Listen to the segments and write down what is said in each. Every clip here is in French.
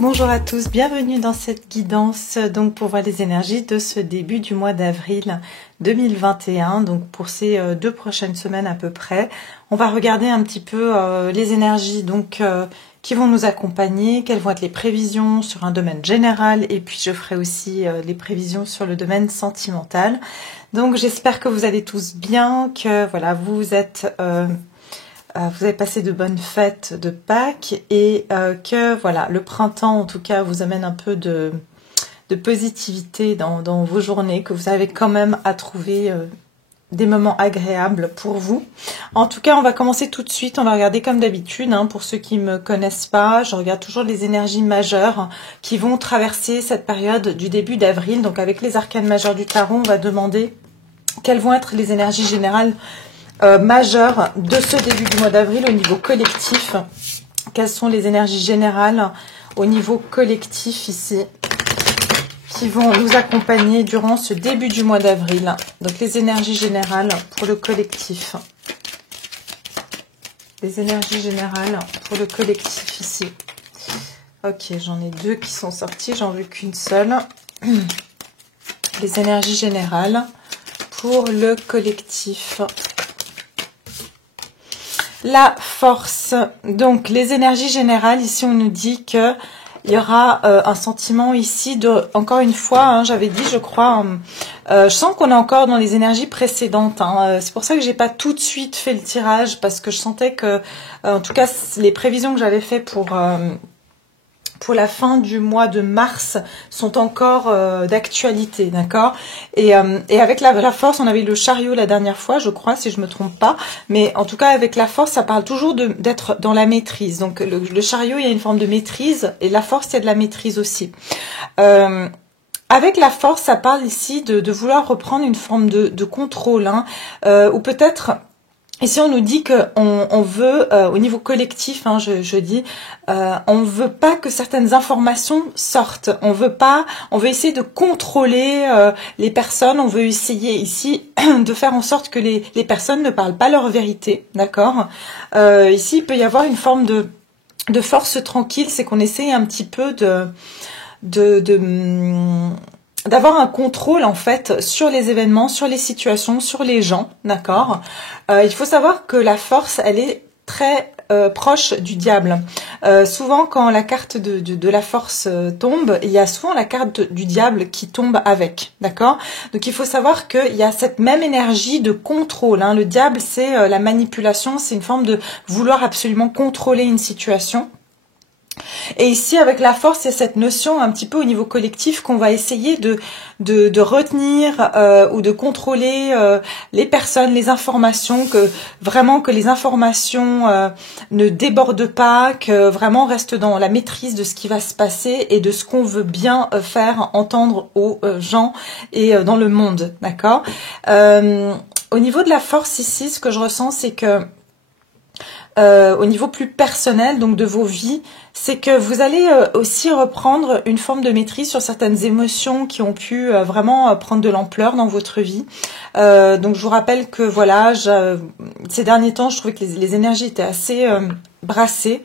Bonjour à tous, bienvenue dans cette guidance donc pour voir les énergies de ce début du mois d'avril 2021, donc pour ces 2 prochaines semaines à peu près. On va regarder un petit peu les énergies donc qui vont nous accompagner, quelles vont être les prévisions sur un domaine général et puis je ferai aussi les prévisions sur le domaine sentimental. Donc j'espère que vous allez tous bien, que voilà vous êtes vous avez passé de bonnes fêtes de Pâques et que voilà le printemps en tout cas vous amène un peu de positivité dans vos journées, que vous avez quand même à trouver des moments agréables pour vous. En tout cas, on va commencer tout de suite. On va regarder comme d'habitude. Pour ceux qui me connaissent pas, je regarde toujours les énergies majeures qui vont traverser cette période du début d'avril. Donc avec les arcanes majeures du tarot, on va demander quelles vont être les énergies générales majeures de ce début du mois d'avril au niveau collectif. Quelles sont les énergies générales au niveau collectif ici qui vont nous accompagner durant ce début du mois d'avril. Donc les énergies générales pour le collectif. Les énergies générales pour le collectif ici. Ok, j'en ai 2 qui sont sorties, j'en veux qu'une seule. Les énergies générales pour le collectif. La force. Donc les énergies générales, ici on nous dit que il y aura un sentiment ici de, encore une fois, j'avais dit, je crois, je sens qu'on est encore dans les énergies précédentes. C'est pour ça que j'ai pas tout de suite fait le tirage parce que je sentais que, en tout cas, les prévisions que j'avais fait pour la fin du mois de mars sont encore d'actualité, d'accord, et avec la force, on avait le chariot la dernière fois, je crois, si je me trompe pas, mais en tout cas avec la force, ça parle toujours d'être dans la maîtrise. Donc le chariot, il y a une forme de maîtrise, et la force, il y a de la maîtrise aussi. Avec la force, ça parle ici de vouloir reprendre une forme de contrôle, ou peut-être... Ici, on nous dit qu'on veut, au niveau collectif, je dis, on veut pas que certaines informations sortent. On veut essayer de contrôler les personnes. On veut essayer ici de faire en sorte que les personnes ne parlent pas leur vérité, d'accord. Ici, il peut y avoir une forme de force tranquille, c'est qu'on essaye un petit peu d'avoir un contrôle en fait sur les événements, sur les situations, sur les gens, d'accord. Il faut savoir que la force, elle est très proche du diable. Souvent, quand la carte de la force tombe, il y a souvent la carte du diable qui tombe avec, d'accord. Donc, il faut savoir qu'il y a cette même énergie de contrôle. Le diable, c'est la manipulation, c'est une forme de vouloir absolument contrôler une situation. Et ici, avec la force, il y a cette notion un petit peu au niveau collectif qu'on va essayer de retenir ou de contrôler les personnes, les informations, que les informations ne débordent pas, que vraiment on reste dans la maîtrise de ce qui va se passer et de ce qu'on veut bien faire entendre aux gens et dans le monde, d'accord. Au niveau de la force ici, ce que je ressens, c'est que au niveau plus personnel, donc de vos vies, c'est que vous allez aussi reprendre une forme de maîtrise sur certaines émotions qui ont pu vraiment prendre de l'ampleur dans votre vie. Donc je vous rappelle que voilà, ces derniers temps, je trouvais que les énergies étaient assez brassées,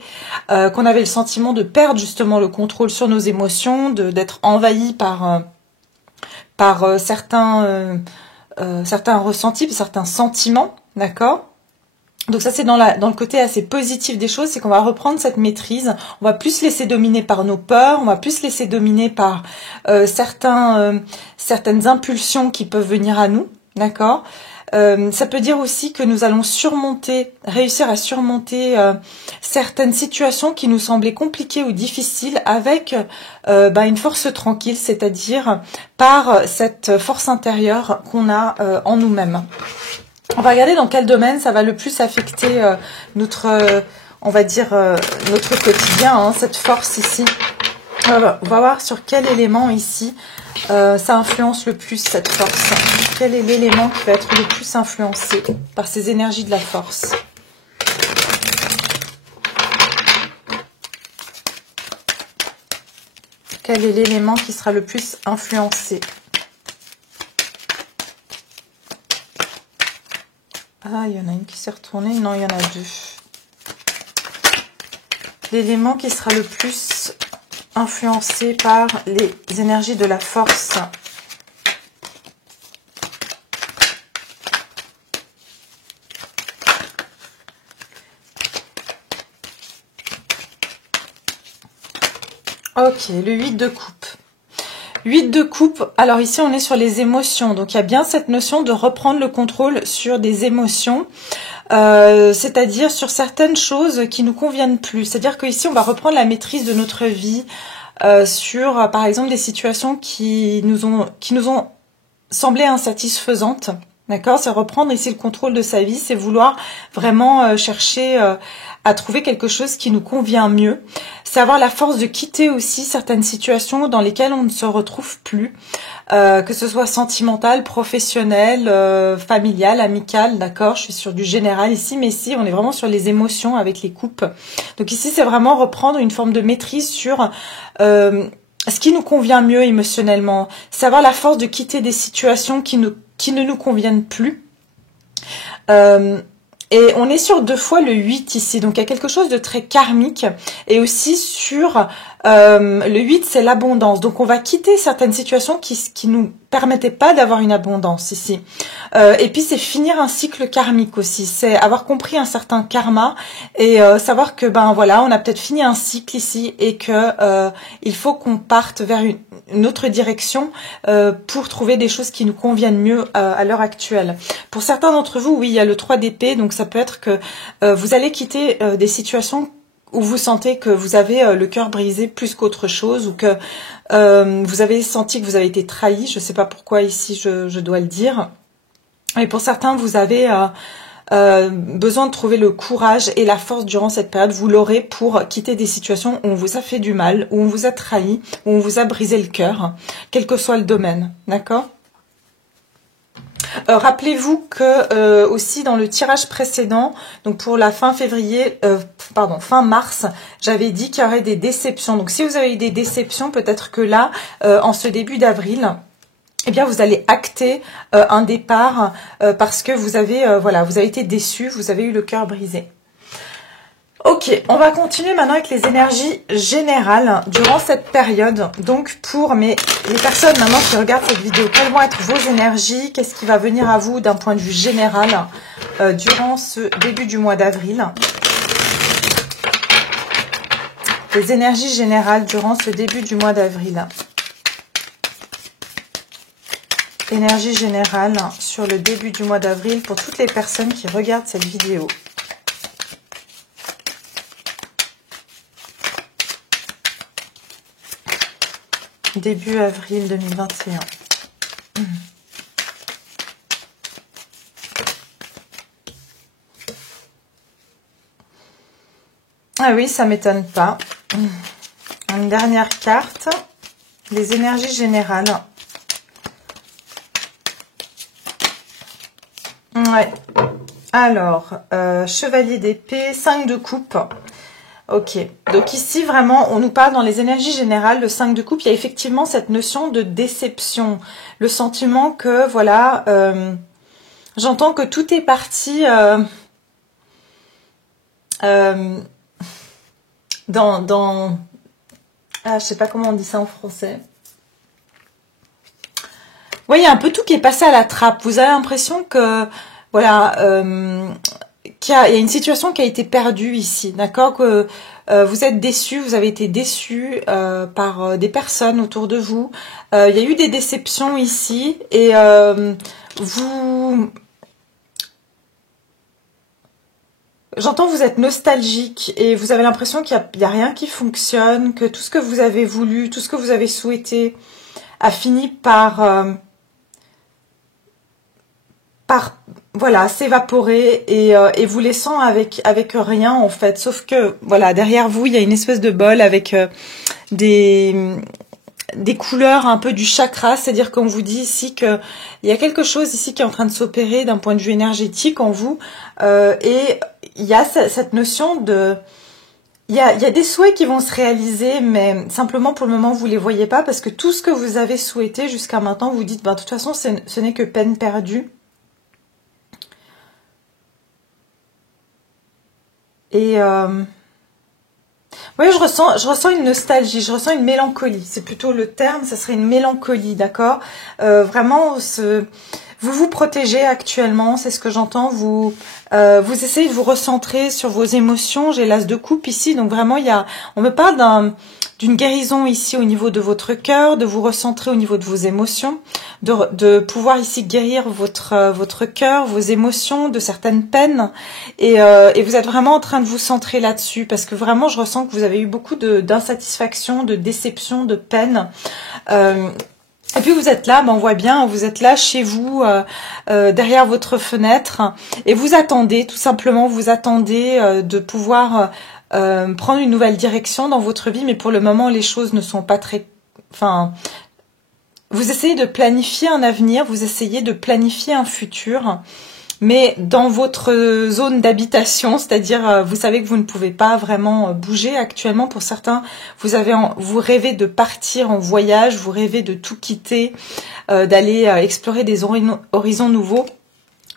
qu'on avait le sentiment de perdre justement le contrôle sur nos émotions, d'être envahi par certains ressentis, certains sentiments, d'accord. Donc ça, c'est dans le côté assez positif des choses, c'est qu'on va reprendre cette maîtrise, on va plus se laisser dominer par nos peurs, on va plus se laisser dominer par certaines impulsions qui peuvent venir à nous, d'accord. Ça peut dire aussi que nous allons réussir à surmonter certaines situations qui nous semblaient compliquées ou difficiles avec une force tranquille, c'est-à-dire par cette force intérieure qu'on a en nous-mêmes. On va regarder dans quel domaine ça va le plus affecter notre quotidien, cette force ici. On va voir sur quel élément ici ça influence le plus cette force. Quel est l'élément qui va être le plus influencé par ces énergies de la force? Quel est l'élément qui sera le plus influencé? Ah, il y en a une qui s'est retournée. Non, il y en a 2. L'élément qui sera le plus influencé par les énergies de la force. Ok, le 8 de coupe. 8 de coupe, alors ici on est sur les émotions, donc il y a bien cette notion de reprendre le contrôle sur des émotions, c'est-à-dire sur certaines choses qui nous conviennent plus. C'est-à-dire qu'ici on va reprendre la maîtrise de notre vie sur par exemple des situations qui nous ont semblé insatisfaisantes. D'accord, c'est reprendre ici le contrôle de sa vie, c'est vouloir vraiment chercher à trouver quelque chose qui nous convient mieux. C'est avoir la force de quitter aussi certaines situations dans lesquelles on ne se retrouve plus, que ce soit sentimental, professionnel, familial, amical, d'accord. Je suis sur du général ici, mais ici on est vraiment sur les émotions avec les coupes. Donc ici c'est vraiment reprendre une forme de maîtrise sur ce qui nous convient mieux émotionnellement, savoir la force de quitter des situations qui ne nous conviennent plus. Et on est sur 2 fois le 8 ici, donc il y a quelque chose de très karmique. Et aussi sur le 8, c'est l'abondance. Donc on va quitter certaines situations qui nous permettaient pas d'avoir une abondance ici. Et puis c'est finir un cycle karmique aussi, c'est avoir compris un certain karma et savoir que ben voilà, on a peut-être fini un cycle ici et que il faut qu'on parte vers une autre direction pour trouver des choses qui nous conviennent mieux à l'heure actuelle. Pour certains d'entre vous, oui, il y a le 3 d'épée, donc ça peut être que vous allez quitter des situations où vous sentez que vous avez le cœur brisé plus qu'autre chose, ou que vous avez senti que vous avez été trahi. Je ne sais pas pourquoi ici je dois le dire. Et pour certains, vous avez besoin de trouver le courage et la force durant cette période. Vous l'aurez pour quitter des situations où on vous a fait du mal, où on vous a trahi, où on vous a brisé le cœur, quel que soit le domaine. D'accord ? Rappelez-vous que aussi dans le tirage précédent, donc pour la fin fin mars, j'avais dit qu'il y aurait des déceptions. Donc si vous avez eu des déceptions, peut-être que là, en ce début d'avril, eh bien vous allez acter un départ parce que vous avez vous avez été déçus, vous avez eu le cœur brisé. Ok, on va continuer maintenant avec les énergies générales durant cette période. Donc pour les personnes maintenant qui regardent cette vidéo, quelles vont être vos énergies? Qu'est-ce qui va venir à vous d'un point de vue général durant ce début du mois d'avril? Les énergies générales durant ce début du mois d'avril. Énergie générale sur le début du mois d'avril pour toutes les personnes qui regardent cette vidéo. Début avril 2021. Ah oui, ça m'étonne pas. Une dernière carte. Les énergies générales. Ouais. Alors, chevalier d'épée, 5 de coupe. Ok, donc ici vraiment on nous parle dans les énergies générales, le 5 de coupe, il y a effectivement cette notion de déception, le sentiment que voilà, j'entends que tout est parti dans je sais pas comment on dit ça en français. Vous voyez, un peu tout qui est passé à la trappe, vous avez l'impression que voilà, il y a une situation qui a été perdue ici, d'accord, que vous êtes déçus, vous avez été déçus par des personnes autour de vous. Il y a eu des déceptions ici et j'entends vous êtes nostalgique et vous avez l'impression qu'il n'y a rien qui fonctionne, que tout ce que vous avez voulu, tout ce que vous avez souhaité a fini par voilà, s'évaporer et vous laissant avec rien en fait, sauf que voilà, derrière vous il y a une espèce de bol avec des couleurs un peu du chakra, c'est-à-dire qu'on vous dit ici que il y a quelque chose ici qui est en train de s'opérer d'un point de vue énergétique en vous et il y a cette notion de il y a des souhaits qui vont se réaliser, mais simplement pour le moment vous les voyez pas parce que tout ce que vous avez souhaité jusqu'à maintenant, vous dites de toute façon ce n'est que peine perdue. Et Oui, je ressens une nostalgie, je ressens une mélancolie. C'est plutôt le terme, ça serait une mélancolie, d'accord? Vraiment, vous vous protégez actuellement, c'est ce que j'entends. Vous essayez de vous recentrer sur vos émotions. J'ai l'as de coupe ici, donc vraiment, on me parle d'une guérison ici au niveau de votre cœur, de vous recentrer au niveau de vos émotions, de pouvoir ici guérir votre cœur, vos émotions, de certaines peines, et vous êtes vraiment en train de vous centrer là-dessus, parce que vraiment je ressens que vous avez eu beaucoup d'insatisfaction, de déception, de peine. Et puis vous êtes là, on voit bien, vous êtes là chez vous, derrière votre fenêtre, et vous attendez, tout simplement, vous attendez de pouvoir prendre une nouvelle direction dans votre vie, mais pour le moment, les choses ne sont pas très... Enfin, vous essayez de planifier un avenir, vous essayez de planifier un futur, mais dans votre zone d'habitation, c'est-à-dire vous savez que vous ne pouvez pas vraiment bouger actuellement. Pour certains, vous rêvez de partir en voyage, vous rêvez de tout quitter, d'aller explorer des horizons nouveaux.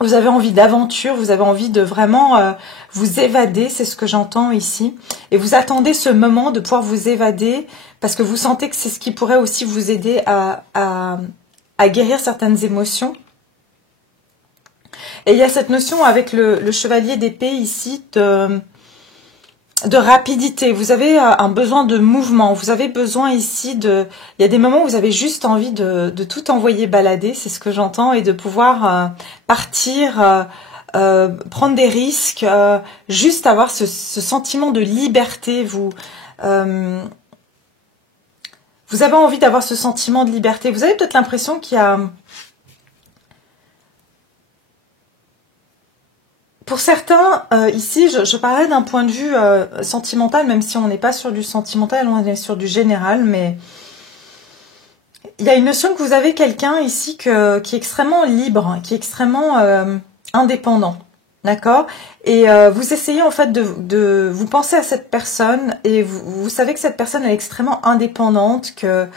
Vous avez envie d'aventure, vous avez envie de vraiment vous évader, c'est ce que j'entends ici. Et vous attendez ce moment de pouvoir vous évader parce que vous sentez que c'est ce qui pourrait aussi vous aider à guérir certaines émotions. Et il y a cette notion avec le chevalier d'épée ici de rapidité. Vous avez un besoin de mouvement. Vous avez besoin ici il y a des moments où vous avez juste envie de tout envoyer balader, c'est ce que j'entends, et de pouvoir partir, prendre des risques, juste avoir ce sentiment de liberté. Vous avez envie d'avoir ce sentiment de liberté. Vous avez peut-être l'impression qu'il y a... Pour certains, ici, je parlais d'un point de vue sentimental, même si on n'est pas sur du sentimental, on est sur du général, mais il y a une notion que vous avez quelqu'un ici qui est extrêmement libre, qui est extrêmement indépendant, d'accord? Et vous essayez en fait vous pensez à cette personne et vous savez que cette personne est extrêmement indépendante, que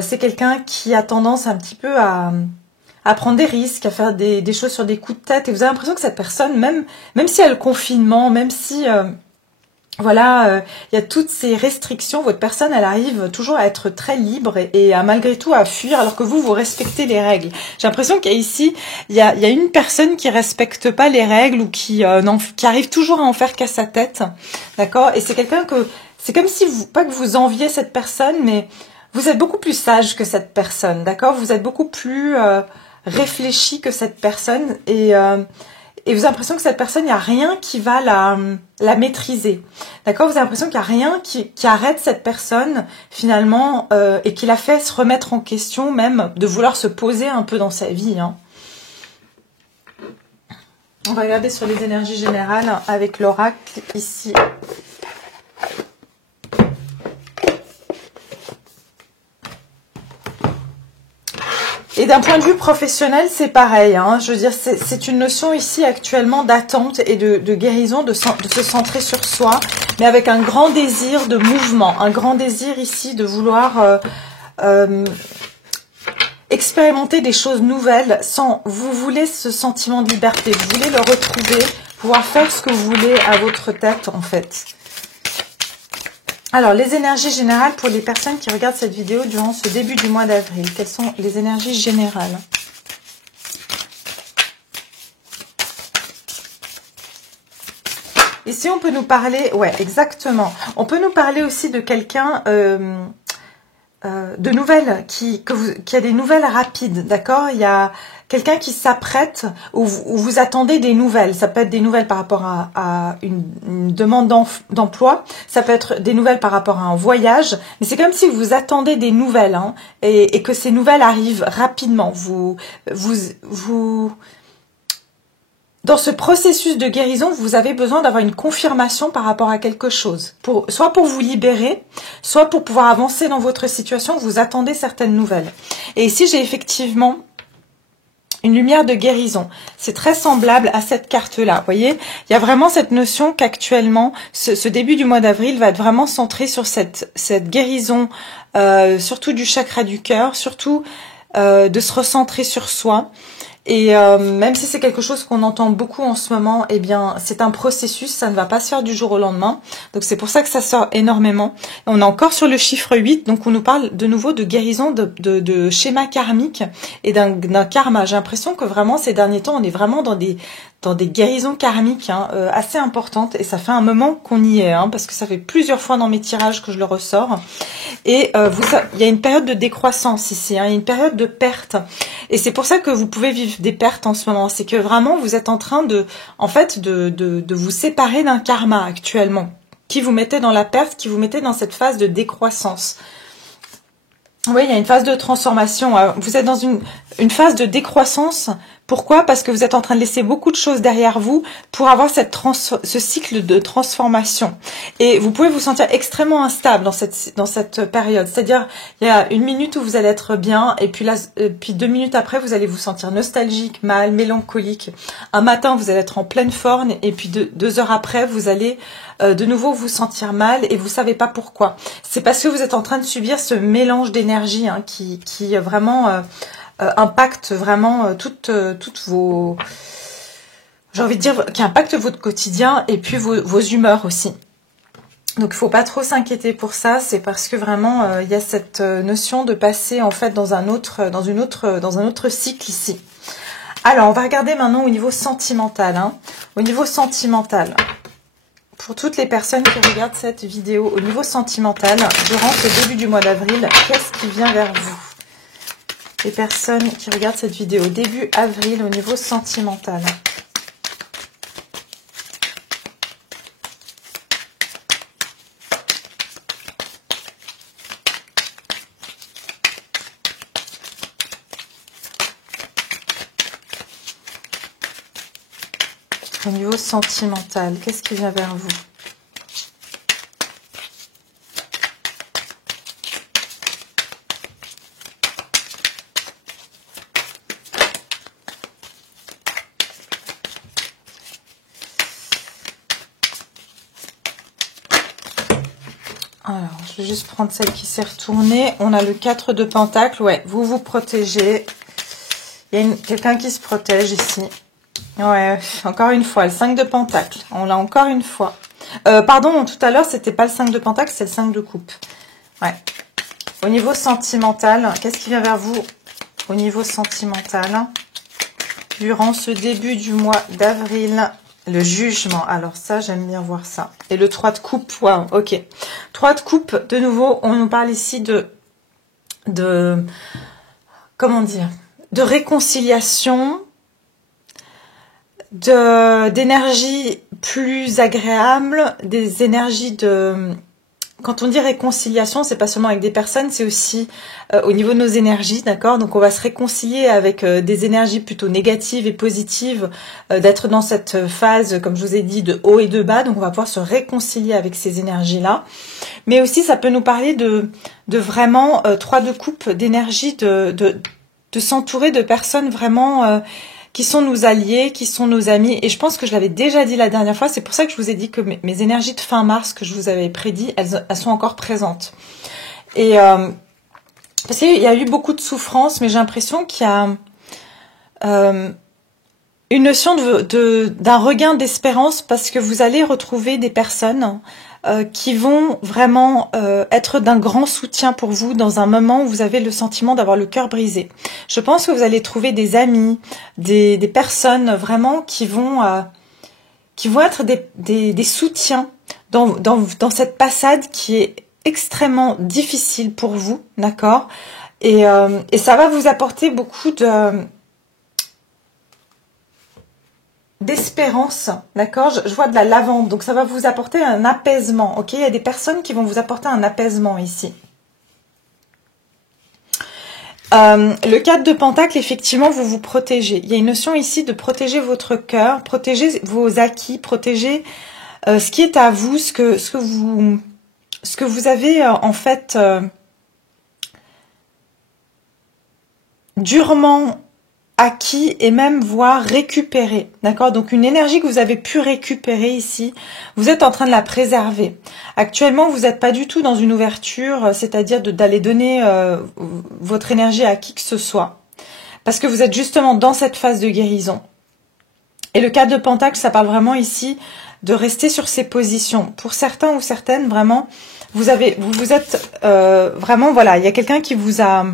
c'est quelqu'un qui a tendance un petit peu à prendre des risques, à faire des choses sur des coups de tête. Et vous avez l'impression que cette personne, même si elle a le confinement, même si il y a toutes ces restrictions, votre personne, elle arrive toujours à être très libre et à malgré tout à fuir, alors que vous respectez les règles. J'ai l'impression qu'il y a ici, il y a une personne qui respecte pas les règles ou qui arrive toujours à en faire qu'à sa tête, d'accord? Et c'est quelqu'un c'est comme si pas que vous enviez cette personne, mais vous êtes beaucoup plus sage que cette personne, d'accord? Vous êtes beaucoup plus réfléchi que cette personne et vous avez l'impression que cette personne, il n'y a rien qui va la maîtriser. D'accord? Vous avez l'impression qu'il n'y a rien qui arrête cette personne finalement et qui la fait se remettre en question, même de vouloir se poser un peu dans sa vie. Hein. On va regarder sur les énergies générales avec l'oracle ici. Et d'un point de vue professionnel, c'est pareil. Hein. Je veux dire, c'est une notion ici actuellement d'attente et de guérison, de se centrer sur soi, mais avec un grand désir de mouvement, un grand désir ici de vouloir expérimenter des choses nouvelles. Vous voulez ce sentiment de liberté, vous voulez le retrouver, pouvoir faire ce que vous voulez à votre tête en fait. Alors, les énergies générales pour les personnes qui regardent cette vidéo durant ce début du mois d'avril. Quelles sont les énergies générales? Ici, on peut nous parler... Ouais, exactement. On peut nous parler aussi de quelqu'un... de nouvelles, qui a des nouvelles rapides, d'accord? Il y a quelqu'un qui s'apprête, ou vous attendez des nouvelles. Ça peut être des nouvelles par rapport à une demande d'emploi, ça peut être des nouvelles par rapport à un voyage, mais c'est comme si vous attendez des nouvelles, hein, et que ces nouvelles arrivent rapidement. Dans ce processus de guérison, vous avez besoin d'avoir une confirmation par rapport à quelque chose. Soit pour vous libérer, soit pour pouvoir avancer dans votre situation, vous attendez certaines nouvelles. Et ici, j'ai effectivement une lumière de guérison. C'est très semblable à cette carte-là. Vous voyez, il y a vraiment cette notion qu'actuellement, ce début du mois d'avril va être vraiment centré sur cette guérison, surtout du chakra du cœur, surtout de se recentrer sur soi. Et même si c'est quelque chose qu'on entend beaucoup en ce moment, eh bien, c'est un processus, ça ne va pas se faire du jour au lendemain. Donc c'est pour ça que ça sort énormément. On est encore sur le chiffre 8, donc on nous parle de nouveau de guérison de schémas karmiques et d'un karma. J'ai l'impression que vraiment ces derniers temps, on est vraiment dans des guérisons karmiques assez importantes. Et ça fait un moment qu'on y est, parce que ça fait plusieurs fois dans mes tirages que je le ressors. Et il y a une période de décroissance ici, il y a une période de perte. Et c'est pour ça que vous pouvez vivre des pertes en ce moment. C'est que vraiment, vous êtes en train de vous séparer d'un karma actuellement, qui vous mettait dans la perte, qui vous mettait dans cette phase de décroissance. Oui, il y a une phase de transformation. Vous êtes dans une phase de décroissance. Pourquoi? Parce que vous êtes en train de laisser beaucoup de choses derrière vous pour avoir ce cycle de transformation. Et vous pouvez vous sentir extrêmement instable dans cette période. C'est-à-dire, il y a une minute où vous allez être bien, et puis 2 minutes après, vous allez vous sentir nostalgique, mal, mélancolique. Un matin, vous allez être en pleine forme, et puis 2 heures après, vous allez de nouveau vous sentir mal, et vous savez pas pourquoi. C'est parce que vous êtes en train de subir ce mélange d'énergie qui vraiment impacte vraiment toutes vos, j'ai envie de dire, qui impacte votre quotidien et puis vos humeurs aussi. Donc il faut pas trop s'inquiéter pour ça, c'est parce que vraiment il y a cette notion de passer en fait dans un autre cycle ici. Alors on va regarder maintenant au niveau sentimental. Au niveau sentimental, pour toutes les personnes qui regardent cette vidéo, au niveau sentimental, durant ce début du mois d'avril, qu'est-ce qui vient vers vous? Les personnes qui regardent cette vidéo début avril au niveau sentimental. Au niveau sentimental, qu'est-ce qui vient vers vous? Alors, je vais juste prendre celle qui s'est retournée. On a le 4 de Pentacle. Ouais, vous vous protégez. Il y a quelqu'un qui se protège ici. Ouais, encore une fois, le 5 de Pentacle. On l'a encore une fois. Pardon, tout à l'heure, c'était pas le 5 de Pentacle, c'est le 5 de Coupe. Ouais. Au niveau sentimental, qu'est-ce qui vient vers vous au niveau sentimental durant ce début du mois d'avril? Le jugement, alors ça, j'aime bien voir ça. Et le 3 de coupe, waouh, ok. 3 de coupe, de nouveau, on nous parle ici comment dire, de réconciliation, d'énergie plus agréable, des énergies de... Quand on dit réconciliation, c'est pas seulement avec des personnes, c'est aussi au niveau de nos énergies, d'accord? Donc on va se réconcilier avec des énergies plutôt négatives et positives, d'être dans cette phase, comme je vous ai dit, de haut et de bas. Donc on va pouvoir se réconcilier avec ces énergies-là. Mais aussi, ça peut nous parler de vraiment 3 de coupe, d'énergie, de s'entourer de personnes vraiment... qui sont nos alliés, qui sont nos amis. Et je pense que je l'avais déjà dit la dernière fois. C'est pour ça que je vous ai dit que mes énergies de fin mars que je vous avais prédit, elles sont encore présentes. Et parce qu'il y a eu beaucoup de souffrance, mais j'ai l'impression qu'il y a une notion d'un regain d'espérance parce que vous allez retrouver des personnes qui vont vraiment être d'un grand soutien pour vous dans un moment où vous avez le sentiment d'avoir le cœur brisé. Je pense que vous allez trouver des amis, des personnes vraiment qui vont être des soutiens dans cette passade qui est extrêmement difficile pour vous, d'accord? Et ça va vous apporter beaucoup d'espérance, d'accord? Je vois de la lavande, donc ça va vous apporter un apaisement, ok? Il y a des personnes qui vont vous apporter un apaisement ici. Le 4 de Pentacle, effectivement, vous vous protégez. Il y a une notion ici de protéger votre cœur, protéger vos acquis, protéger ce qui est à vous, ce que vous avez en fait durement acquis et même voire récupéré, d'accord? Donc une énergie que vous avez pu récupérer ici, vous êtes en train de la préserver. Actuellement, vous n'êtes pas du tout dans une ouverture, c'est-à-dire d'aller donner votre énergie à qui que ce soit. parce que vous êtes justement dans cette phase de guérison. Et le 4 de Pentacle, ça parle vraiment ici de rester sur ces positions. Pour certains ou certaines, vraiment, vous êtes vraiment, voilà, il y a quelqu'un qui vous a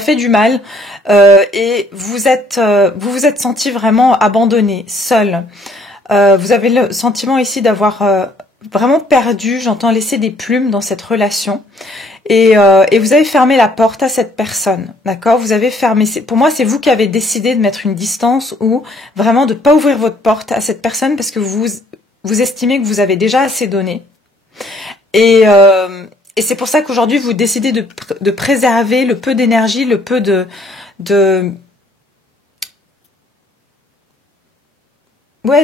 fait du mal et vous vous êtes senti vraiment abandonné, seul. Vous avez le sentiment ici d'avoir vraiment perdu, j'entends laisser des plumes dans cette relation. Et vous avez fermé la porte à cette personne, d'accord? Vous avez fermé. Pour moi, c'est vous qui avez décidé de mettre une distance ou vraiment de pas ouvrir votre porte à cette personne parce que vous estimez que vous avez déjà assez donné. Et c'est pour ça qu'aujourd'hui, vous décidez de préserver le peu d'énergie, le peu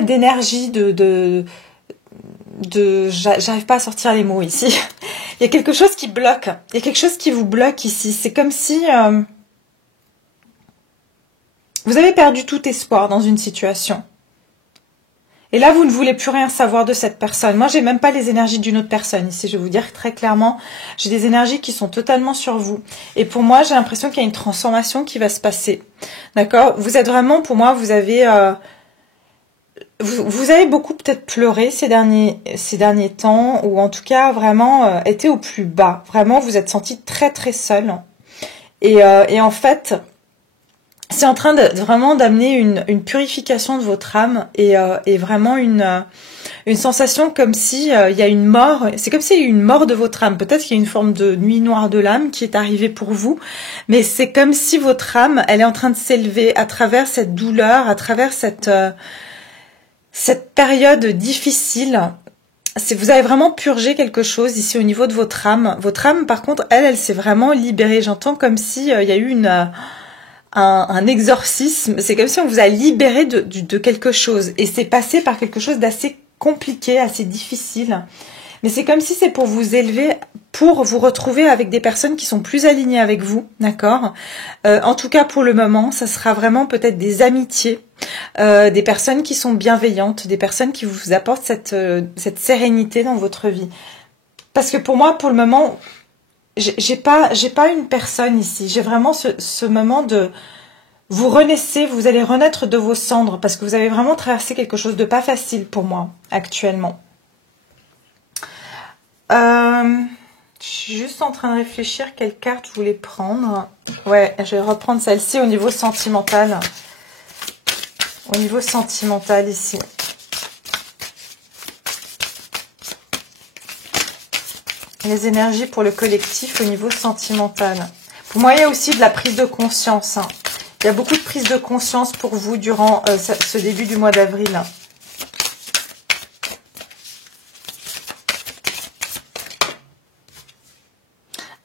d'énergie, j'arrive pas à sortir les mots ici. Il y a quelque chose qui bloque. Il y a quelque chose qui vous bloque ici. C'est comme si vous avez perdu tout espoir dans une situation. Et là, vous ne voulez plus rien savoir de cette personne. Moi, j'ai même pas les énergies d'une autre personne ici. Je vais vous dire très clairement, j'ai des énergies qui sont totalement sur vous. Et pour moi, j'ai l'impression qu'il y a une transformation qui va se passer. D'accord? Vous êtes vraiment, pour moi, vous avez beaucoup peut-être pleuré ces derniers temps, ou en tout cas vraiment été au plus bas. Vraiment, vous êtes senti très très seul. Et en fait, c'est en train vraiment d'amener une purification de votre âme et vraiment une sensation comme si il y a une mort. C'est comme s'il y a eu une mort de votre âme. Peut-être qu'il y a une forme de nuit noire de l'âme qui est arrivée pour vous, mais c'est comme si votre âme, elle est en train de s'élever à travers cette douleur, à travers cette période difficile. Vous avez vraiment purgé quelque chose ici au niveau de votre âme. Votre âme, par contre, elle s'est vraiment libérée. J'entends comme si il y a eu un exorcisme. C'est comme si on vous a libéré de quelque chose. Et c'est passé par quelque chose d'assez compliqué, assez difficile. Mais c'est comme si c'est pour vous élever, pour vous retrouver avec des personnes qui sont plus alignées avec vous, d'accord? En tout cas, pour le moment, ça sera vraiment peut-être des amitiés, des personnes qui sont bienveillantes, des personnes qui vous apportent cette sérénité dans votre vie. Parce que pour moi, pour le moment, j'ai pas une personne ici. J'ai vraiment ce moment de vous renaissez, vous allez renaître de vos cendres parce que vous avez vraiment traversé quelque chose de pas facile pour moi actuellement. Je suis juste en train de réfléchir quelle carte je voulais prendre. Ouais, je vais reprendre celle-ci au niveau sentimental. Au niveau sentimental ici. Les énergies pour le collectif au niveau sentimental. Pour moi, il y a aussi de la prise de conscience. Il y a beaucoup de prise de conscience pour vous durant ce début du mois d'avril.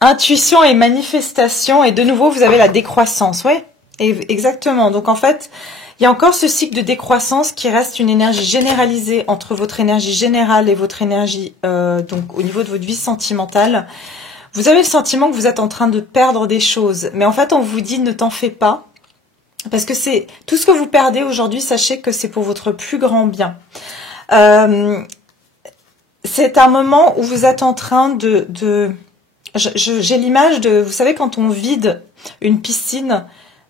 Intuition et manifestation. Et de nouveau, vous avez la décroissance. Oui, exactement. Donc, en fait, il y a encore ce cycle de décroissance qui reste une énergie généralisée entre votre énergie générale et votre énergie, donc au niveau de votre vie sentimentale. Vous avez le sentiment que vous êtes en train de perdre des choses. Mais en fait, on vous dit ne t'en fais pas. Parce que c'est tout ce que vous perdez aujourd'hui, sachez que c'est pour votre plus grand bien. C'est un moment où vous êtes en train j'ai l'image de, vous savez, quand on vide une piscine,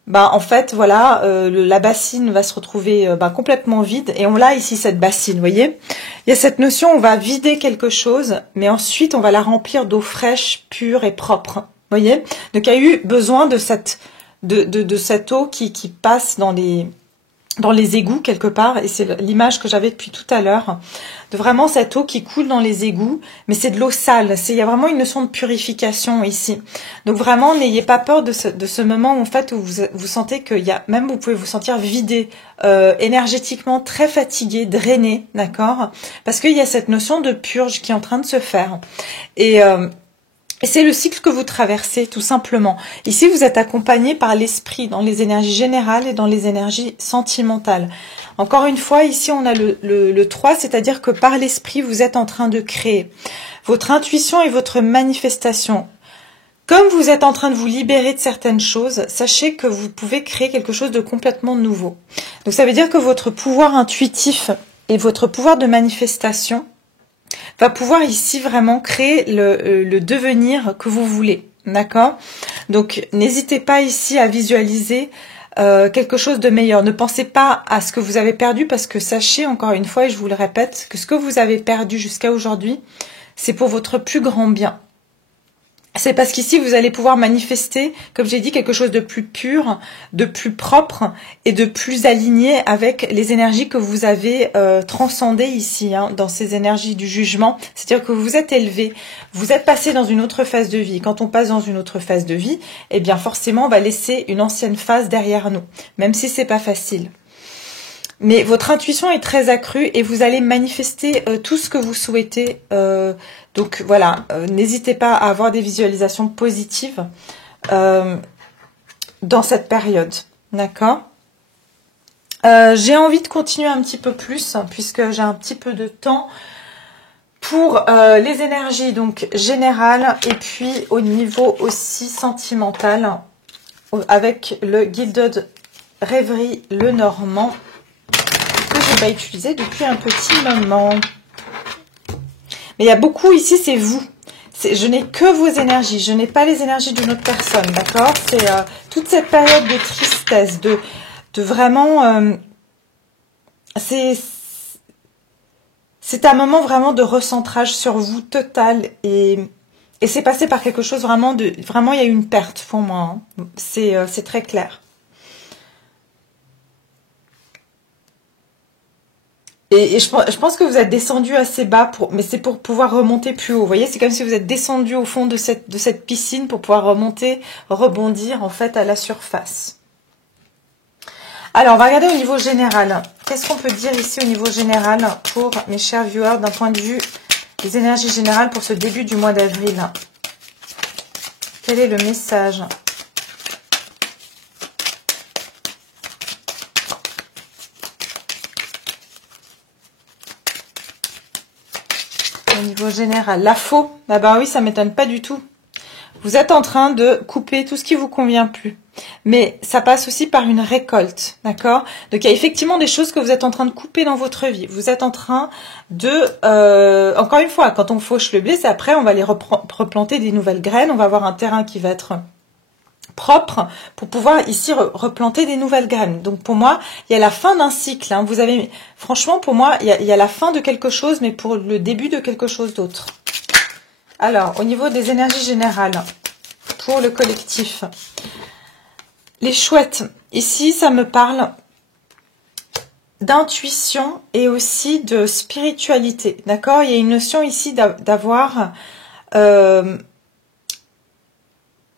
bah en fait, voilà, la bassine va se retrouver complètement vide. Et on l'a ici, cette bassine, vous voyez. Il y a cette notion, on va vider quelque chose, mais ensuite, on va la remplir d'eau fraîche, pure et propre. Vous voyez. Donc, il y a eu besoin de cette eau qui passe dans les égouts quelque part, et c'est l'image que j'avais depuis tout à l'heure, de vraiment cette eau qui coule dans les égouts, mais c'est de l'eau sale, il y a vraiment une notion de purification ici. Donc vraiment, n'ayez pas peur de ce moment en fait où vous sentez qu'il y a, même vous pouvez vous sentir vidé, énergétiquement très fatigué, drainé, d'accord? Parce qu'il y a cette notion de purge qui est en train de se faire. Et c'est le cycle que vous traversez, tout simplement. Ici, vous êtes accompagné par l'esprit, dans les énergies générales et dans les énergies sentimentales. Encore une fois, ici, on a le 3, c'est-à-dire que par l'esprit, vous êtes en train de créer votre intuition et votre manifestation. Comme vous êtes en train de vous libérer de certaines choses, sachez que vous pouvez créer quelque chose de complètement nouveau. Donc, ça veut dire que votre pouvoir intuitif et votre pouvoir de manifestation va pouvoir ici vraiment créer le devenir que vous voulez. D'accord? Donc, n'hésitez pas ici à visualiser quelque chose de meilleur. Ne pensez pas à ce que vous avez perdu parce que sachez, encore une fois, et je vous le répète, que ce que vous avez perdu jusqu'à aujourd'hui, c'est pour votre plus grand bien. C'est parce qu'ici, vous allez pouvoir manifester, comme j'ai dit, quelque chose de plus pur, de plus propre et de plus aligné avec les énergies que vous avez transcendées ici, hein, dans ces énergies du jugement. C'est-à-dire que vous vous êtes élevé, vous êtes passé dans une autre phase de vie. Quand on passe dans une autre phase de vie, eh bien forcément, on va laisser une ancienne phase derrière nous, même si c'est pas facile. Mais votre intuition est très accrue et vous allez manifester tout ce que vous souhaitez. Donc voilà, n'hésitez pas à avoir des visualisations positives dans cette période. D'accord? J'ai envie de continuer un petit peu plus, puisque j'ai un petit peu de temps pour les énergies donc générales et puis au niveau aussi sentimental, avec le Gilded Rêverie Le Normand, que je vais utiliser depuis un petit moment. Mais il y a beaucoup ici, c'est vous. Je n'ai que vos énergies, je n'ai pas les énergies d'une autre personne, d'accord? C'est toute cette période de tristesse, de vraiment... c'est un moment vraiment de recentrage sur vous total et c'est passé par quelque chose vraiment de... Vraiment, il y a eu une perte pour moi. Hein. C'est très clair. Et je pense que vous êtes descendu assez bas, mais c'est pour pouvoir remonter plus haut. Vous voyez, c'est comme si vous êtes descendu au fond de cette piscine pour pouvoir remonter, rebondir en fait à la surface. Alors, on va regarder au niveau général. Qu'est-ce qu'on peut dire ici au niveau général pour mes chers viewers d'un point de vue des énergies générales pour ce début du mois d'avril? Quel est le message ? Au niveau général, la faux. Ah bah oui, ça m'étonne pas du tout. Vous êtes en train de couper tout ce qui vous convient plus. Mais ça passe aussi par une récolte, d'accord? Donc il y a effectivement des choses que vous êtes en train de couper dans votre vie. Vous êtes en train de... encore une fois, quand on fauche le blé, c'est après on va les replanter des nouvelles graines. On va avoir un terrain qui va être propre pour pouvoir ici replanter des nouvelles graines. Donc pour moi, il y a la fin d'un cycle. Hein. Vous avez, franchement, pour moi, il y a la fin de quelque chose, mais pour le début de quelque chose d'autre. Alors, au niveau des énergies générales, pour le collectif, les chouettes, ici, ça me parle d'intuition et aussi de spiritualité. D'accord? Il y a une notion ici d'avoir...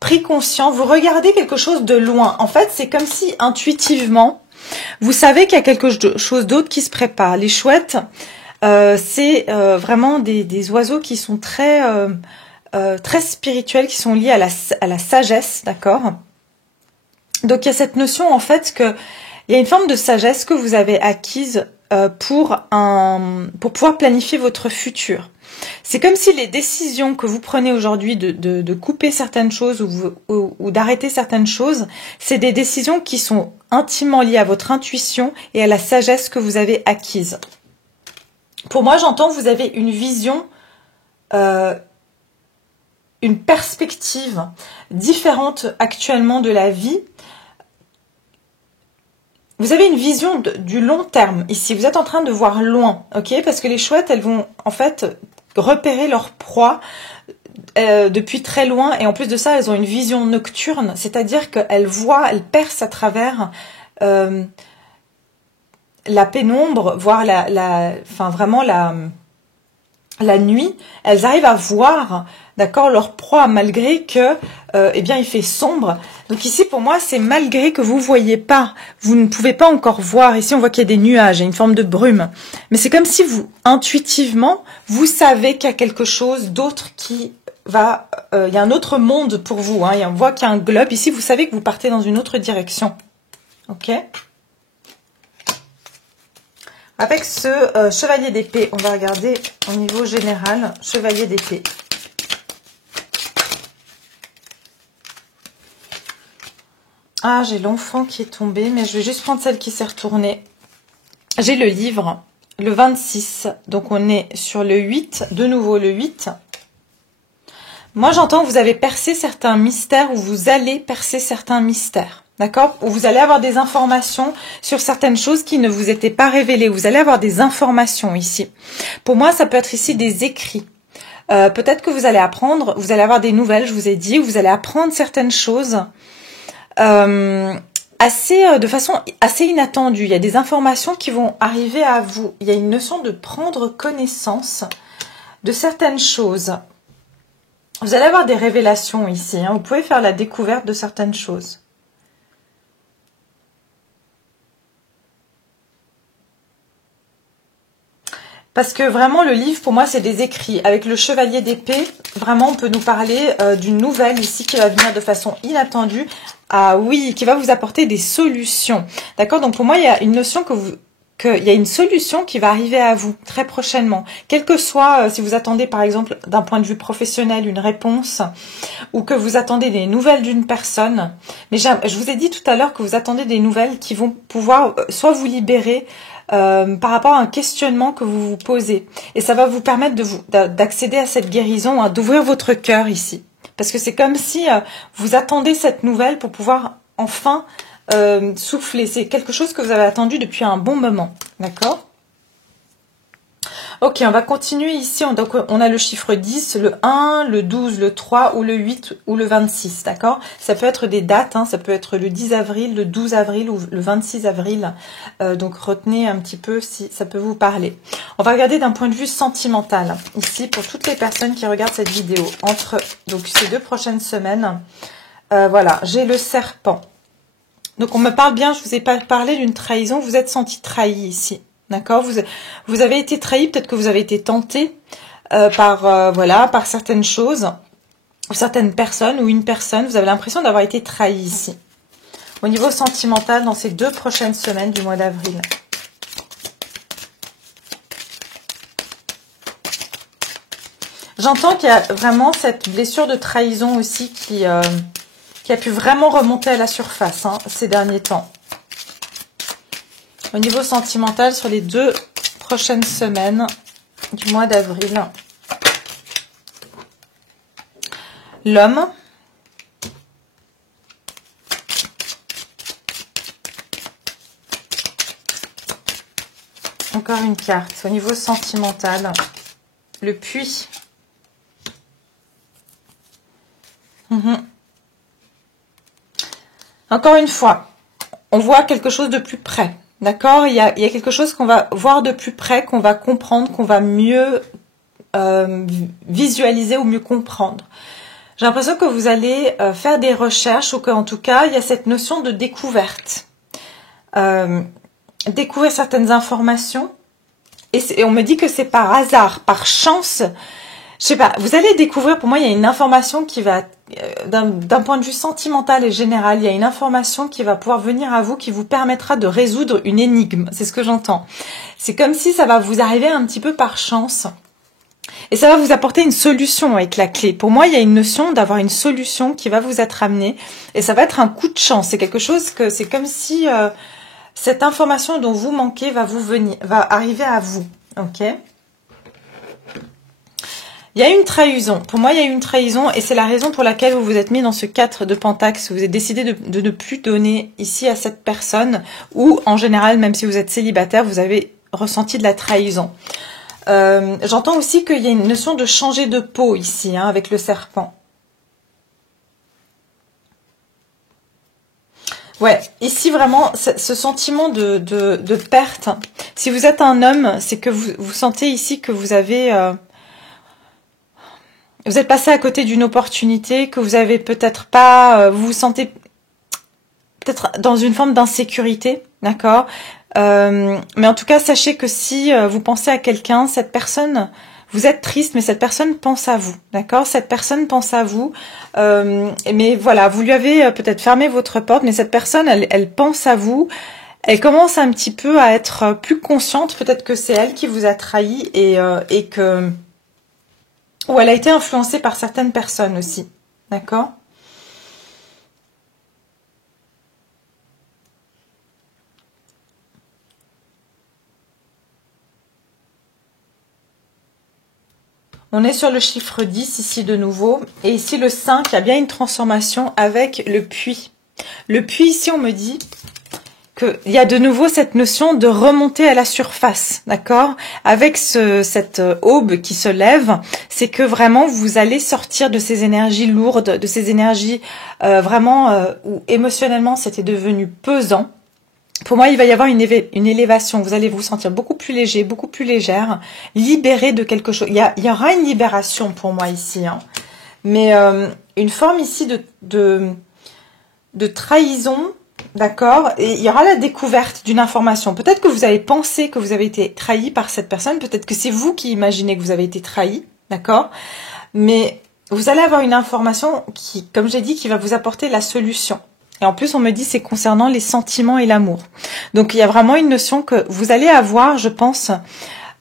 pris conscience, vous regardez quelque chose de loin. En fait, c'est comme si intuitivement, vous savez qu'il y a quelque chose d'autre qui se prépare. Les chouettes, c'est vraiment des oiseaux qui sont très spirituels, qui sont liés à la sagesse, d'accord? Donc, il y a cette notion, en fait, que il y a une forme de sagesse que vous avez acquise pour pouvoir planifier votre futur. C'est comme si les décisions que vous prenez aujourd'hui de couper certaines choses ou d'arrêter certaines choses, c'est des décisions qui sont intimement liées à votre intuition et à la sagesse que vous avez acquise. Pour moi, j'entends que vous avez une vision, une perspective différente actuellement de la vie. Vous avez une vision du long terme ici. Vous êtes en train de voir loin, ok? Parce que les chouettes, elles vont en fait repérer leur proie depuis très loin. Et en plus de ça, elles ont une vision nocturne. C'est-à-dire qu'elles voient, elles percent à travers la pénombre, voire vraiment la nuit. Elles arrivent à voir, d'accord, leur proie malgré que, eh bien, il fait sombre. Donc ici, pour moi, c'est malgré que vous voyez pas, vous ne pouvez pas encore voir. Ici, on voit qu'il y a des nuages, il y a une forme de brume. Mais c'est comme si vous, intuitivement, vous savez qu'il y a quelque chose d'autre qui va... il y a un autre monde pour vous. Hein. On voit qu'il y a un globe. Ici, vous savez que vous partez dans une autre direction. Ok ? Avec ce chevalier d'épée, on va regarder au niveau général, chevalier d'épée. Ah, j'ai l'enfant qui est tombé, mais je vais juste prendre celle qui s'est retournée. J'ai le livre, le 26, donc on est sur le 8, de nouveau le 8. Moi, j'entends que vous avez percé certains mystères ou vous allez percer certains mystères. D'accord? Ou vous allez avoir des informations sur certaines choses qui ne vous étaient pas révélées. Vous allez avoir des informations ici. Pour moi, ça peut être ici des écrits. Peut-être que vous allez apprendre, vous allez avoir des nouvelles, je vous ai dit, vous allez apprendre certaines choses de façon assez inattendue. Il y a des informations qui vont arriver à vous. Il y a une notion de prendre connaissance de certaines choses. Vous allez avoir des révélations ici. Vous pouvez faire la découverte de certaines choses. Parce que vraiment, le livre, pour moi, c'est des écrits. Avec le chevalier d'épée, vraiment, on peut nous parler d'une nouvelle ici qui va venir de façon inattendue. Ah oui, qui va vous apporter des solutions. D'accord? Donc, pour moi, il y a une notion qu'il y a une solution qui va arriver à vous très prochainement. Quel que soit, si vous attendez, par exemple, d'un point de vue professionnel, une réponse, ou que vous attendez des nouvelles d'une personne. Mais je vous ai dit tout à l'heure que vous attendez des nouvelles qui vont pouvoir soit vous libérer, par rapport à un questionnement que vous vous posez. Et ça va vous permettre d'accéder à cette guérison, hein, d'ouvrir votre cœur ici. Parce que c'est comme si vous attendez cette nouvelle pour pouvoir enfin souffler. C'est quelque chose que vous avez attendu depuis un bon moment. D'accord ? Ok, on va continuer ici. Donc, on a le chiffre 10, le 1, le 12, le 3 ou le 8 ou le 26, d'accord? Ça peut être des dates, hein, ça peut être le 10 avril, le 12 avril ou le 26 avril. Donc, retenez un petit peu si ça peut vous parler. On va regarder d'un point de vue sentimental. Ici, pour toutes les personnes qui regardent cette vidéo, entre donc ces 2 prochaines semaines, voilà, j'ai le serpent. Donc, on me parle bien, je vous ai pas parlé d'une trahison, vous êtes senti trahi ici. D'accord, vous avez été trahi, peut-être que vous avez été tenté par certaines choses, ou certaines personnes, ou une personne. Vous avez l'impression d'avoir été trahi ici. Au niveau sentimental, dans ces 2 prochaines semaines du mois d'avril. J'entends qu'il y a vraiment cette blessure de trahison aussi qui a pu vraiment remonter à la surface ces derniers temps. Au niveau sentimental, sur les 2 prochaines semaines du mois d'avril, l'homme, encore une carte. Au niveau sentimental, le puits, Encore une fois, on voit quelque chose de plus près. D'accord, il y a quelque chose qu'on va voir de plus près, qu'on va comprendre, qu'on va mieux visualiser ou mieux comprendre. J'ai l'impression que vous allez faire des recherches ou qu'en tout cas, il y a cette notion de découverte. Découvrir certaines informations. Et on me dit que c'est par hasard, par chance. Je sais pas, vous allez découvrir, pour moi, il y a une information qui va, d'un point de vue sentimental et général, il y a une information qui va pouvoir venir à vous, qui vous permettra de résoudre une énigme. C'est ce que j'entends. C'est comme si ça va vous arriver un petit peu par chance. Et ça va vous apporter une solution avec la clé. Pour moi, il y a une notion d'avoir une solution qui va vous être amenée. Et ça va être un coup de chance. C'est quelque chose que, c'est comme si cette information dont vous manquez va arriver à vous. Ok ? Il y a une trahison. Pour moi, il y a une trahison et c'est la raison pour laquelle vous vous êtes mis dans ce 4 de Pentacle. Vous avez décidé de ne plus donner ici à cette personne ou en général, même si vous êtes célibataire, vous avez ressenti de la trahison. J'entends aussi qu'il y a une notion de changer de peau ici, avec le serpent. Ouais, ici vraiment, ce sentiment de perte. Si vous êtes un homme, c'est que vous sentez ici que vous avez... vous êtes passé à côté d'une opportunité, que vous avez peut-être pas... vous vous sentez peut-être dans une forme d'insécurité, d'accord ? Mais en tout cas, sachez que si vous pensez à quelqu'un, cette personne, vous êtes triste, mais cette personne pense à vous, d'accord ? Cette personne pense à vous, mais voilà, vous lui avez peut-être fermé votre porte, mais cette personne, elle pense à vous, elle commence un petit peu à être plus consciente, peut-être que c'est elle qui vous a trahi et que... ou elle a été influencée par certaines personnes aussi, d'accord ? On est sur le chiffre 10 ici de nouveau. Et ici le 5, il y a bien une transformation avec le puits. Le puits ici, on me dit qu'il y a de nouveau cette notion de remonter à la surface, d'accord? Avec cette aube qui se lève, c'est que vraiment vous allez sortir de ces énergies lourdes, de ces énergies où émotionnellement c'était devenu pesant. Pour moi, il va y avoir une élévation. Vous allez vous sentir beaucoup plus léger, beaucoup plus légère, libéré de quelque chose. Il y aura une libération pour moi ici, hein. Mais une forme ici de trahison. D'accord? Et il y aura la découverte d'une information. Peut-être que vous avez pensé que vous avez été trahi par cette personne. Peut-être que c'est vous qui imaginez que vous avez été trahi. D'accord? Mais vous allez avoir une information qui, comme j'ai dit, qui va vous apporter la solution. Et en plus, on me dit c'est concernant les sentiments et l'amour. Donc, il y a vraiment une notion que vous allez avoir, je pense,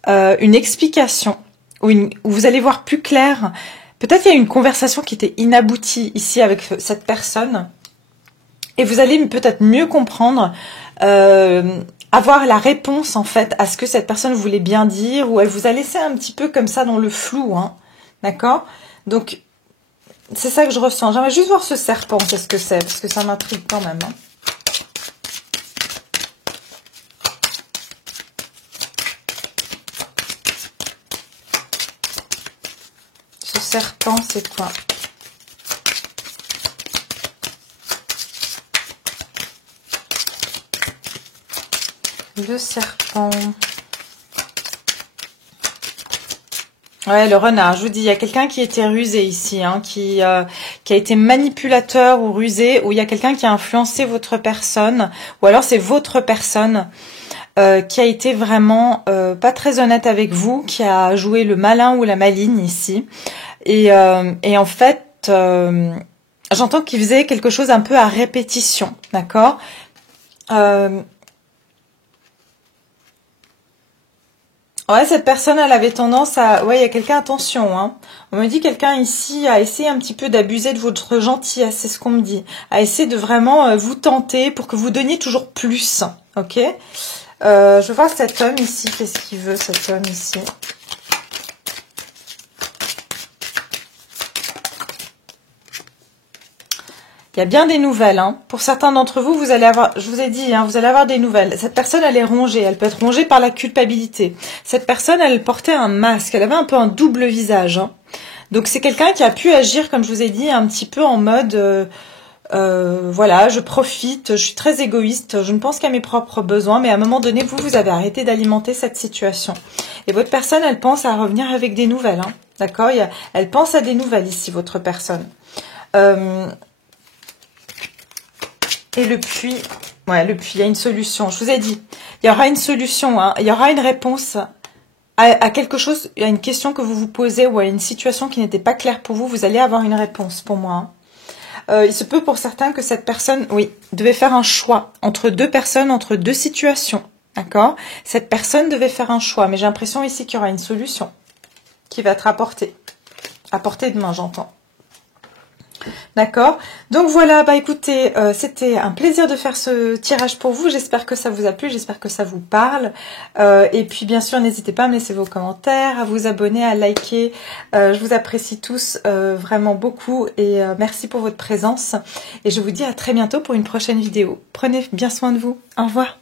une explication où vous allez voir plus clair. Peut-être qu'il y a une conversation qui était inaboutie ici avec cette personne. Et vous allez peut-être mieux comprendre, avoir la réponse en fait à ce que cette personne voulait bien dire, ou elle vous a laissé un petit peu comme ça dans le flou, hein, d'accord? Donc c'est ça que je ressens. J'aimerais juste voir ce serpent, qu'est-ce que c'est, parce que ça m'intrigue quand même, hein. Ce serpent, c'est quoi? Le serpent. Ouais, le renard. Je vous dis, il y a quelqu'un qui était rusé ici, hein, qui a été manipulateur ou rusé, ou il y a quelqu'un qui a influencé votre personne, ou alors c'est votre personne qui a été vraiment pas très honnête avec vous, qui a joué le malin ou la maligne ici. Et en fait, j'entends qu'il faisait quelque chose un peu à répétition, d'accord? Ouais, cette personne, elle avait tendance à... Ouais, il y a quelqu'un, attention, hein. On me dit quelqu'un ici a essayé un petit peu d'abuser de votre gentillesse, c'est ce qu'on me dit. A essayé de vraiment vous tenter pour que vous donniez toujours plus, ok? Je vois cet homme ici, qu'est-ce qu'il veut, cet homme ici? Il y a bien des nouvelles, hein. Pour certains d'entre vous, vous allez avoir, je vous ai dit, hein, vous allez avoir des nouvelles. Cette personne, elle est rongée, elle peut être rongée par la culpabilité. Cette personne, elle portait un masque, elle avait un peu un double visage, hein. Donc c'est quelqu'un qui a pu agir, comme je vous ai dit, un petit peu en mode, voilà, je profite, je suis très égoïste, je ne pense qu'à mes propres besoins, mais à un moment donné, vous avez arrêté d'alimenter cette situation. Et votre personne, elle pense à revenir avec des nouvelles, hein. D'accord? Elle pense à des nouvelles ici, votre personne. Et le puits, ouais, le puits, il y a une solution. Je vous ai dit, il y aura une solution, hein. Il y aura une réponse à quelque chose, il y a une question que vous vous posez ou à une situation qui n'était pas claire pour vous, vous allez avoir une réponse pour moi, hein. Il se peut pour certains que cette personne, oui, devait faire un choix entre deux personnes, entre deux situations, d'accord? Cette personne devait faire un choix, mais j'ai l'impression ici qu'il y aura une solution qui va être apportée. À portée de main, j'entends. D'accord, donc voilà, bah écoutez, c'était un plaisir de faire ce tirage pour vous, j'espère que ça vous a plu, j'espère que ça vous parle, et puis bien sûr n'hésitez pas à me laisser vos commentaires, à vous abonner, à liker, je vous apprécie tous vraiment beaucoup, et merci pour votre présence, et je vous dis à très bientôt pour une prochaine vidéo. Prenez bien soin de vous, au revoir.